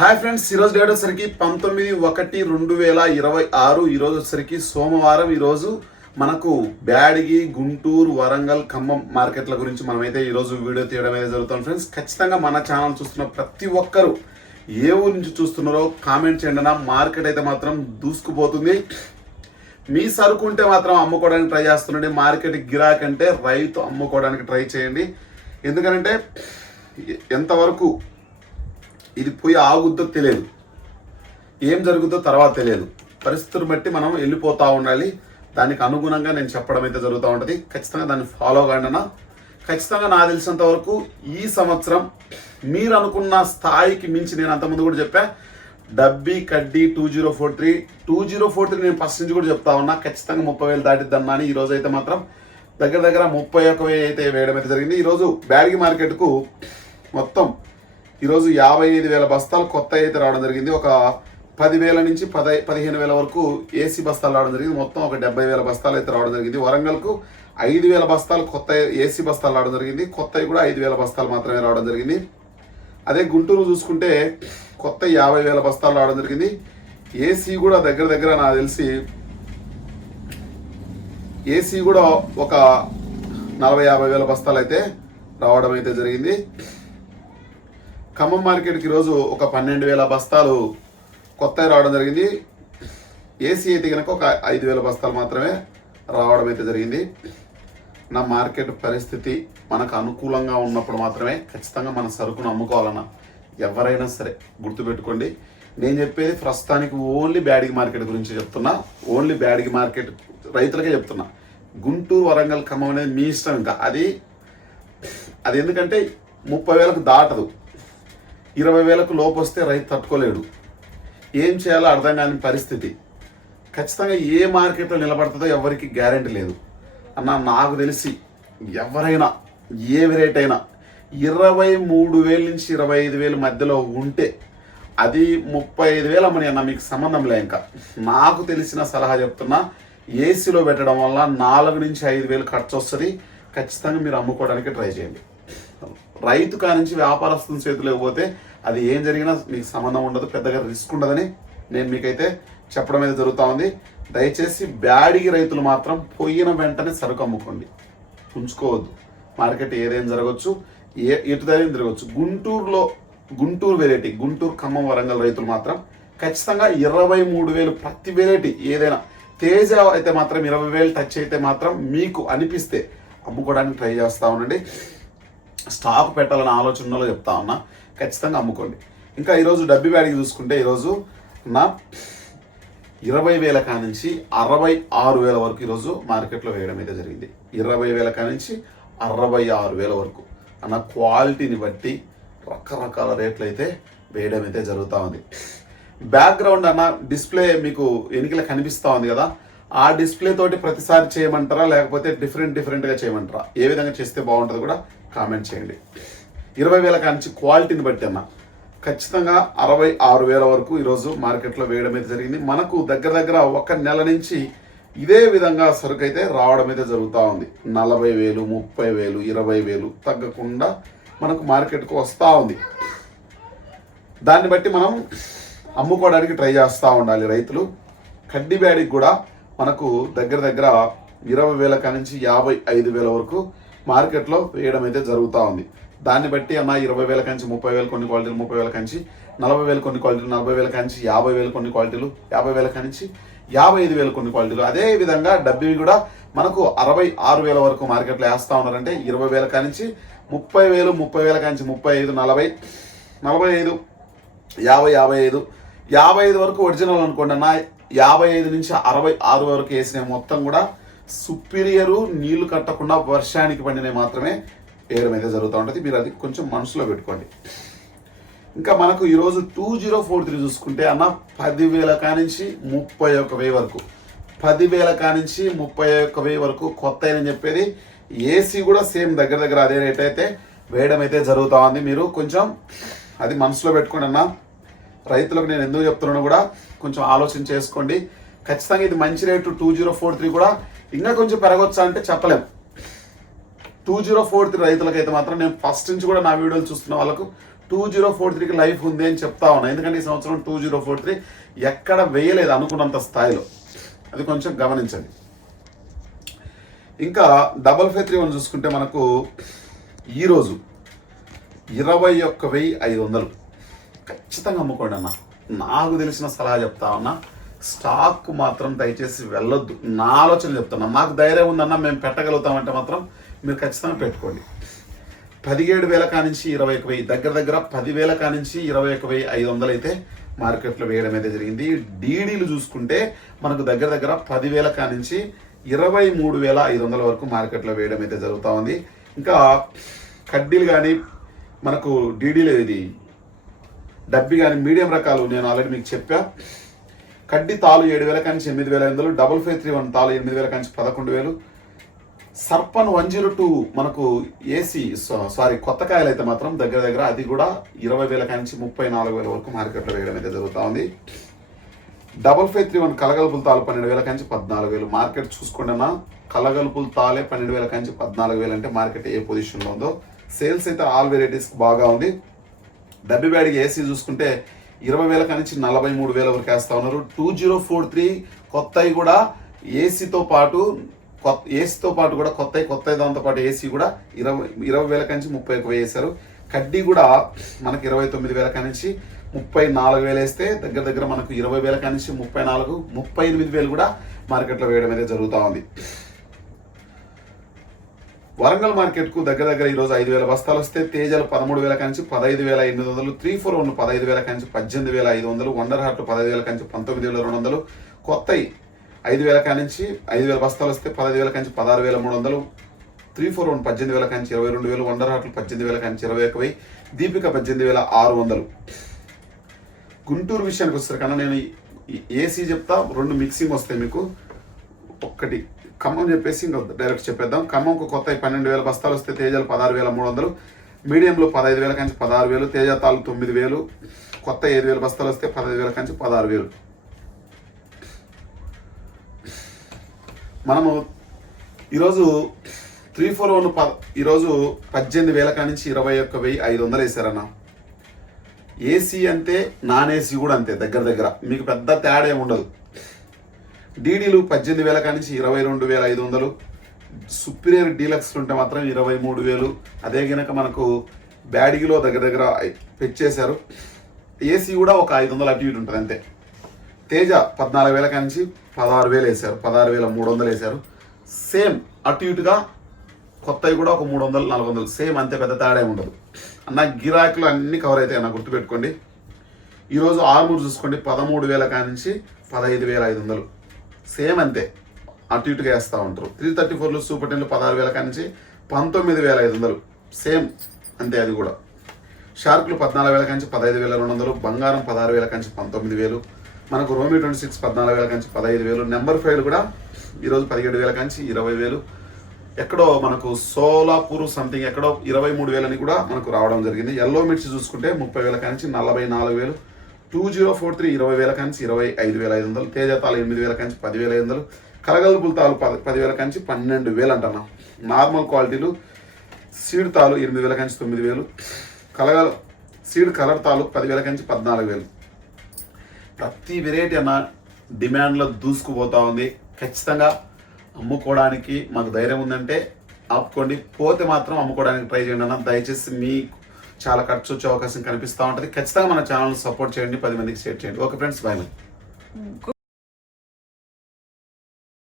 Hi friends, ఈరోజు date వచ్చేసరికి 19/1/2026. ఈరోజు వచ్చేసరికి సోమవారం. ఈరోజు మనకు బ్యాడిగి, గుంటూరు, వరంగల్, ఖమ్మం మార్కెట్ల గురించి మనమైతే ఈరోజు వీడియో తీయడం అయితే జరుగుతుంది ఫ్రెండ్స్. ఖచ్చితంగా మన ఛానల్ చూస్తున్న ప్రతి ఒక్కరు ఏ ఊరు నుంచి చూస్తున్నారో కామెంట్ చేయండి అన్న. మార్కెట్ అయితే మాత్రం దూసుకుపోతుంది. మీ సరుకు ఉంటే మాత్రం అమ్ముకోవడానికి ట్రై చేస్తుండండి. మార్కెట్ గిరాక్ అంటే రైతు అమ్ముకోవడానికి ట్రై చేయండి. ఎందుకంటే ఎంతవరకు ఇది పోయి ఆగుద్దో తెలియదు, ఏం జరుగుద్దో తర్వాత తెలియదు. పరిస్థితులు బట్టి మనం వెళ్ళిపోతూ ఉండాలి. దానికి అనుగుణంగా నేను చెప్పడం అయితే జరుగుతూ ఉంటుంది. ఖచ్చితంగా దాన్ని ఫాలో కాండినా. ఖచ్చితంగా నాకు తెలిసినంత వరకు ఈ సంవత్సరం మీరు అనుకున్న స్థాయికి మించి, నేను అంతకుముందు కూడా చెప్పా, డబ్బీ కడ్డీ 2043 నేను ఫస్ట్ నుంచి కూడా చెప్తా ఉన్నా. ఖచ్చితంగా 30,000 దాటిద్దన్నా అని. ఈరోజు అయితే మాత్రం దగ్గర 31,000 అయితే వేయడం అయితే జరిగింది. ఈరోజు బ్యాడిగి మార్కెట్కు మొత్తం ఈరోజు 55,000 బస్తాలు కొత్త అయితే రావడం జరిగింది. ఒక 10,000 నుంచి 15,000 వరకు ఏసీ బస్తాలు రావడం జరిగింది. మొత్తం ఒక 70,000 బస్తాలు అయితే రావడం జరిగింది. వరంగల్కు 5,000 బస్తాలు కొత్త ఏసీ బస్తాలు రావడం జరిగింది. కొత్తవి కూడా 5,000 బస్తాలు మాత్రమే రావడం జరిగింది. అదే గుంటూరు చూసుకుంటే కొత్త 50,000 బస్తాలు రావడం జరిగింది. ఏసీ కూడా దగ్గర నాకు తెలిసి ఏసీ కూడా ఒక 40,000-50,000 బస్తాలు అయితే రావడం అయితే జరిగింది. ఖమ్మం మార్కెట్కి ఈరోజు ఒక 12,000 బస్తాలు కొత్తవి రావడం జరిగింది. ఏసీ అయితే కనుక ఒక 5,000 బస్తాలు మాత్రమే రావడం అయితే జరిగింది. నా మార్కెట్ పరిస్థితి మనకు అనుకూలంగా ఉన్నప్పుడు మాత్రమే ఖచ్చితంగా మన సరుకును అమ్ముకోవాలన్నా. ఎవరైనా సరే గుర్తుపెట్టుకోండి, నేను చెప్పేది ప్రస్తుతానికి ఓన్లీ బ్యాడిగి మార్కెట్ గురించి చెప్తున్నా. ఓన్లీ బ్యాడిగి మార్కెట్ రైతులకే చెప్తున్నా. గుంటూరు, వరంగల్, ఖమ్మం అనేది మీ ఇష్టం. ఇంకా అది ఎందుకంటే 30,000కు దాటదు. 20,000కు లోపు వస్తే రైతు తట్టుకోలేడు. ఏం చేయాలో అర్థం కాని పరిస్థితి. ఖచ్చితంగా ఏ మార్కెట్లో నిలబడుతుందో ఎవరికి గ్యారెంటీ లేదు అన్న. నాకు తెలిసి ఎవరైనా ఏ రేట్ అయినా 23,000 నుంచి 25,000 మధ్యలో ఉంటే అది 35,000 అమ్మని అన్న, మీకు సంబంధం లే. ఇంకా నాకు తెలిసిన సలహా చెప్తున్నా, ఏసీలో పెట్టడం వల్ల 4 నుంచి 5,000 ఖర్చు వస్తుంది. ఖచ్చితంగా మీరు అమ్ముకోవడానికి ట్రై చేయండి. రైతు కానించి వ్యాపారస్తుని చేతిలో పోతే అది ఏం జరిగినా మీకు సంబంధం ఉండదు, పెద్దగా రిస్క్ ఉండదని నేను మీకైతే చెప్పడం అయితే జరుగుతూ ఉంది. దయచేసి బ్యాడిగి రైతులు మాత్రం పోయిన వెంటనే సరుకు అమ్ముకోండి, ఉంచుకోవద్దు. మార్కెట్ ఏదైనా జరగవచ్చు, ఎటుదైనా జరగవచ్చు. గుంటూరు వెరైటీ, గుంటూరు, ఖమ్మం, వరంగల్ రైతులు మాత్రం ఖచ్చితంగా 23,000 ప్రతి వెరైటీ ఏదైనా. తేజ అయితే మాత్రం 20,000 టచ్ అయితే మాత్రం మీకు అనిపిస్తే అమ్ముకోవడానికి ట్రై చేస్తూ ఉండండి. స్టాక్ పెట్టాలని ఆలోచనలో చెప్తా ఉన్నా. ఖచ్చితంగా అమ్ముకోండి. ఇంకా ఈరోజు డబ్బీ బ్యాడిగి చూసుకుంటే ఈరోజు నా 20,000 కానించి 66,000 వరకు ఈరోజు మార్కెట్లో వేయడం అయితే జరిగింది. 20,000 కానించి 66,000 వరకు అన్న. క్వాలిటీని బట్టి రకరకాల రేట్లు అయితే వేయడం అయితే జరుగుతూ ఉంది. బ్యాక్గ్రౌండ్ అన్న డిస్ప్లే మీకు ఎన్నికలు కనిపిస్తూ ఉంది కదా, ఆ డిస్ప్లే తోటి ప్రతిసారి చేయమంటారా లేకపోతే డిఫరెంట్గా చేయమంటారా? ఏ విధంగా చేస్తే బాగుంటుంది కూడా కామెంట్ చేయండి. 20,000 కానించి క్వాలిటీని బట్టి అన్న ఖచ్చితంగా 66,000 వరకు ఈరోజు మార్కెట్లో వేయడం అయితే జరిగింది. మనకు దగ్గర ఒక నెల నుంచి ఇదే విధంగా సరుకు అయితే రావడం అయితే జరుగుతూ ఉంది. 40,000, 30,000, 20,000 తగ్గకుండా మనకు మార్కెట్కు వస్తూ ఉంది. దాన్ని బట్టి మనం అమ్ముకోవడానికి ట్రై చేస్తూ ఉండాలి రైతులు. కడ్డీ బ్యాడికి కూడా మనకు దగ్గర 20,000 కానించి 55,000 వరకు మార్కెట్లో వేయడం అయితే జరుగుతూ ఉంది. దాన్ని బట్టి అన్న 20,000 కాంచి 30,000 కొన్ని క్వాలిటీలు, 30,000 కాంచి 40,000 కొన్ని క్వాలిటీలు, 40,000 కాంచి 50,000 కొన్ని క్వాలిటీలు, 50,000 కాంచి 55,000 కొన్ని క్వాలిటీలు. అదేవిధంగా డబ్బీ కూడా మనకు 66,000 వరకు మార్కెట్లో వేస్తూ ఉన్నారంటే 20,000 కాంచి 30,000, 30,000 కాంచి 35, 40, 45, 50, 55 వరకు ఒరిజినల్ అనుకోండి అన్న. 55 నుంచి 66 వరకు వేసిన మొత్తం కూడా సుపీరియరు, నీళ్లు కట్టకుండా వర్షానికి పండినవి మాత్రమే వేయడం అయితే జరుగుతూ ఉంటుంది. మీరు అది కొంచెం మనసులో పెట్టుకోండి. ఇంకా మనకు ఈరోజు 2043 చూసుకుంటే అన్న 10,000 కానించి 31,000 వరకు, 10,000 కానించి 31,000 వరకు కొత్త అని చెప్పేది. ఏసీ కూడా సేమ్ దగ్గర అదే రేట్ అయితే వేయడం అయితే జరుగుతూ ఉంది. మీరు కొంచెం అది మనసులో పెట్టుకోండి అన్న. రైతులకు నేను ఎందుకు చెప్తున్నాను కూడా కొంచెం ఆలోచన చేసుకోండి. ఖచ్చితంగా ఇది మంచి రేటు. 2043 కూడా ఇంకా కొంచెం పెరగొచ్చా అంటే చెప్పలేం. 2043 రైతులకైతే మాత్రం నేను ఫస్ట్ నుంచి కూడా నా వీడియోలు చూస్తున్న వాళ్ళకు 2043కి లైఫ్ ఉంది అని చెప్తా ఉన్నా. ఎందుకంటే ఈ సంవత్సరం 2043 ఎక్కడ వేయలేదు అనుకున్నంత స్థాయిలో. అది కొంచెం గమనించండి. ఇంకా 5531 చూసుకుంటే మనకు ఈరోజు 21,500 ఖచ్చితంగా అమ్ముకోండి అన్న. నాకు తెలిసిన సలహా చెప్తా ఉన్నా, స్టాక్ మాత్రం దయచేసి వెళ్ళొద్దు. నా ఆలోచన చెప్తున్నా. మాకు ధైర్యం ఉందన్న, మేము పెట్టగలుగుతామంటే మాత్రం మీరు ఖచ్చితంగా పెట్టుకోండి. 17,000 కానించి 21,000, దగ్గర దగ్గర 10,000 కానించి 21,500 అయితే మార్కెట్లో వేయడం అయితే జరిగింది. డీడీలు చూసుకుంటే మనకు దగ్గర దగ్గర 10,000 కానించి 23,500 వరకు మార్కెట్లో వేయడం అయితే జరుగుతూ ఉంది. ఇంకా కడ్డీలు కానీ మనకు డీడీలు ఇది డబ్బి కానీ మీడియం రకాలు నేను ఆల్రెడీ మీకు చెప్పా. కడ్డీ తాలు 7,000 కానించి 8,500, 5531 తాలు 8,000 కానించి 11,000, సర్పన్ 102 మనకు ఏసీ కొత్త కాయలు అయితే మాత్రం దగ్గర దగ్గర అది కూడా 20,000 కానించి 34,000 వరకు మార్కెట్లో వేయడం అయితే జరుగుతూ ఉంది. 5531 కలగలుపుల తాలు 12,000 కానించి 14,000 మార్కెట్ చూసుకోండి అన్న. కలగలుపుల తాలే 12,000 కానించి 14,000 అంటే మార్కెట్ ఏ పొజిషన్లో ఉందో. సేల్స్ అయితే ఆల్ వెరైటీస్ బాగా ఉంది. డబ్బి బ్యాడికి ఏసీ చూసుకుంటే 20,000 కానించి 43,000 వరకు వేస్తూ ఉన్నారు. 2043 కొత్తవి కూడా ఏసీతో పాటు కూడా కొత్త దాంతో పాటు ఏసీ కూడా 20,000 కానించి 31,000 వేశారు. కడ్డీ కూడా మనకి 29,000 కానించి 34,000 వేస్తే దగ్గర దగ్గర మనకు 20,000 కానించి 34, 38,000 కూడా మార్కెట్లో వేయడం అయితే జరుగుతూ ఉంది. వరంగల్ మార్కెట్కు దగ్గర దగ్గర ఈరోజు 5,000 బస్తాలు వస్తే తేజాలు 13,000 కానించి 15,800, 341 15,000 కానించి 18,500, వండర్ హార్ట్ 15,000 కానించి 19,200, కొత్తవి 5,000 కానించి 5,000 బస్తాలు వస్తే 15,000 కానించి 16,300, 341 18,000 కానించి 22,000, వండర్ హార్ట్లు 18,000 కానించి 21,000, దీపిక 18,600. గుంటూరు విషయానికి వస్తారు నేను ఏసీ చెప్తా, 2 మిక్సింగ్ వస్తాయి మీకు. ఒక్కటి ఖమ్మం చెప్పేసి ఇంకా డైరెక్ట్ చెప్పేద్దాం. ఖమ్మంకు కొత్త 12,000 బస్తాలు వస్తే తేజాలు 16,300, మీడియంలో 15,000 కానించి 16,000, తేజ తాలు 9,000, కొత్త 5,000 బస్తాలు వస్తే 15,000 కానించి 16,000. మనము ఈరోజు 341 ఈరోజు 18,000 కానించి 21,500 వేసారన్న. ఏసీ అంతే, నాన్ ఏసీ కూడా అంతే, దగ్గర దగ్గర మీకు పెద్ద తేడా ఏమి ఉండదు. డీడీలు 18,000 కానించి 22,500, సుపీరియర్ డీలక్స్ ఉంటే మాత్రం 23,000. అదే కనుక మనకు బ్యాడిగిలో దగ్గర దగ్గర పెంచేశారు. ఏసీ కూడా ఒక 500 అటు ఇటు ఉంటుంది అంతే. తేజ 14,000 కానించి 16,000 వేశారు, 16,300 వేశారు. సేమ్ అటు ఇటుగా కొత్తవి కూడా ఒక 300, 400 సేమ్ అంతే, పెద్ద తేడా ఉండదు అన్న. గిరాకులు అన్ని కవర్ అవుతాయి అన్న, గుర్తుపెట్టుకోండి. ఈరోజు ఆర్మూర్ చూసుకోండి 13,000 కానించి 15,500 సేమ్ అంతే, అటు ఇటుగా వేస్తూ ఉంటారు. 334 సూపర్ 10 16,000 కానించి 19,500 సేమ్ అంతే, అది కూడా. షార్కులు 14,000 కానించి 15,200, బంగారం 16,000 కానించి 19,000, మనకు రోమి 26 14,000 కానించి 15,000, నెంబర్ 5 కూడా ఈరోజు 17,000 కానించి 20,000. ఎక్కడో మనకు సోలాపూర్ సంథింగ్ ఎక్కడో 23,000 అని కూడా మనకు రావడం జరిగింది. ఎల్లో మిర్చి చూసుకుంటే 30,000 కానించి 44,000, 2043 20,000 కానించి 25,500, తేజతాలు 8,000 కానించి 10,500, కలగలుపుల తాలు 10,000 కానించి 12,000 అంటున్నా. నార్మల్ క్వాలిటీలు సీడ్ తాలు 8,000 కానించి 9,000, సీడ్ కలర్ తాలు 10,000 కానించి 14,000. ప్రతి వెరైటీ అన్న డిమాండ్లో దూసుకుపోతా ఉంది. ఖచ్చితంగా అమ్ముకోవడానికి మాకు ధైర్యం ఉందంటే ఆపుకోండి, పోతే మాత్రం అమ్ముకోవడానికి ట్రై చేయండి అన్న. దయచేసి మీకు చాలా ఖర్చు వచ్చే అవకాశం కనిపిస్తూ ఉంటుంది. ఖచ్చితంగా మన ఛానల్ సపోర్ట్ చేయండి, 10 మందికి షేర్ చేయండి. Okay friends, bye.